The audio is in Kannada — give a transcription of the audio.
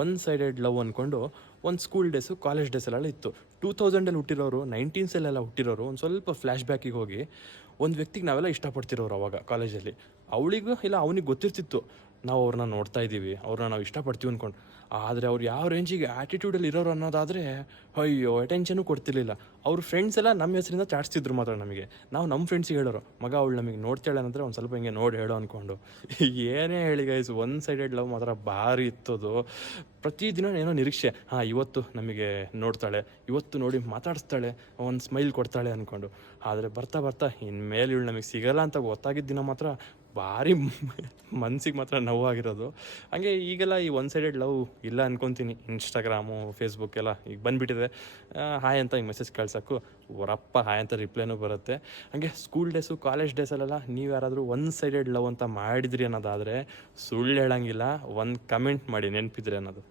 ಒನ್ ಸೈಡೆಡ್ ಲವ್ ಅಂದ್ಕೊಂಡು ಒಂದು ಸ್ಕೂಲ್ ಡೇಸು ಕಾಲೇಜ್ ಡೇಸಲ್ಲೆಲ್ಲ ಇತ್ತು. 2000 ಹುಟ್ಟಿರೋರು, 1900 ಹುಟ್ಟಿರೋರು ಒಂದು ಸ್ವಲ್ಪ ಫ್ಲ್ಯಾಶ್ ಬ್ಯಾಕಿಗೆ ಹೋಗಿ ಒಂದು ವ್ಯಕ್ತಿಗೆ ನಾವೆಲ್ಲ ಇಷ್ಟಪಡ್ತಿರೋರು ಅವಾಗ ಕಾಲೇಜಲ್ಲಿ. ಅವಳಿಗೂ ಇಲ್ಲ ಅವನಿಗೆ ಗೊತ್ತಿರ್ತಿತ್ತು ನಾವು ಅವ್ರನ್ನ ನೋಡ್ತಾ ಇದ್ದೀವಿ, ಅವ್ರನ್ನ ನಾವು ಇಷ್ಟಪಡ್ತೀವಿ ಅಂದ್ಕೊಂಡು. ಆದರೆ ಅವ್ರು ಯಾವ ರೇಂಜಿಗೆ ಆ್ಯಟಿಟ್ಯೂಡಲ್ಲಿ ಇರೋರು ಅನ್ನೋದಾದರೆ ಅಯ್ಯೋ ಅಟೆನ್ಷನು ಕೊಡ್ತಿರ್ಲಿಲ್ಲ. ಅವ್ರ ಫ್ರೆಂಡ್ಸ್ ಎಲ್ಲ ನಮ್ಮ ಹೆಸರಿಂದ ಚಾಟ್ಸ್ತಿದ್ರು ಮಾತ್ರ ನಮಗೆ. ನಾವು ನಮ್ಮ ಫ್ರೆಂಡ್ಸಿಗೆ ಹೇಳೋರು, ಮಗ ಅವಳು ನಮಗೆ ನೋಡ್ತಾಳೆ ಅಂದರೆ ಒಂದು ಸ್ವಲ್ಪ ಹಿಂಗೆ ನೋಡಿ ಹೇಳೋ ಅಂದ್ಕೊಂಡು. ಏನೇ ಹೇಳಿ ಗೈಸ್, ಒನ್ ಸೈಡೆಡ್ ಲವ್ ಮಾತ್ರ ಭಾರಿ ಇತ್ತದು. ಪ್ರತಿದಿನ ಏನೋ ನಿರೀಕ್ಷೆ, ಇವತ್ತು ನಮಗೆ ನೋಡ್ತಾಳೆ, ಇವತ್ತು ನೋಡಿ ಮಾತಾಡಿಸ್ತಾಳೆ, ಒಂದು ಸ್ಮೈಲ್ ಕೊಡ್ತಾಳೆ ಅಂದ್ಕೊಂಡು. ಆದರೆ ಬರ್ತಾ ಬರ್ತಾ ಇನ್ಮೇಲೆ ಇವಳು ನಮಗೆ ಸಿಗಲ್ಲ ಅಂತ ಗೊತ್ತಾಗಿದ್ದ ದಿನ ಮಾತ್ರ ಭಾರಿ ಮನ್ಸಿಗೆ ಮಾತ್ರ ನೋವಾಗಿರೋದು. ಹಾಗೆ ಈಗೆಲ್ಲ ಈ ಒನ್ ಸೈಡೆಡ್ ಲವ್ ಇಲ್ಲ ಅನ್ಕೊತೀನಿ. ಇನ್ಸ್ಟಾಗ್ರಾಮು, ಫೇಸ್ಬುಕ್ ಎಲ್ಲ ಈಗ ಬಂದುಬಿಟ್ಟಿದೆ. ಹಾಯ್ ಅಂತ ಈಗ ಮೆಸೇಜ್ ಕಳ್ಸೋಕ್ಕೂ ಅವರಪ್ಪ ಹಾಯ್ ಅಂತ ರಿಪ್ಲೈನೂ ಬರುತ್ತೆ. ಹಾಗೆ ಸ್ಕೂಲ್ ಡೇಸು, ಕಾಲೇಜ್ ಡೇಸಲ್ಲೆಲ್ಲ ನೀವು ಯಾರಾದರೂ ಒನ್ ಸೈಡೆಡ್ ಲವ್ ಅಂತ ಮಾಡಿದ್ರಿ ಅನ್ನೋದಾದರೆ ಸುಳ್ಳು ಹೇಳೋಂಗಿಲ್ಲ, ಒಂದು ಕಮೆಂಟ್ ಮಾಡಿ ನೆನಪಿದ್ರೆ ಅನ್ನೋದು.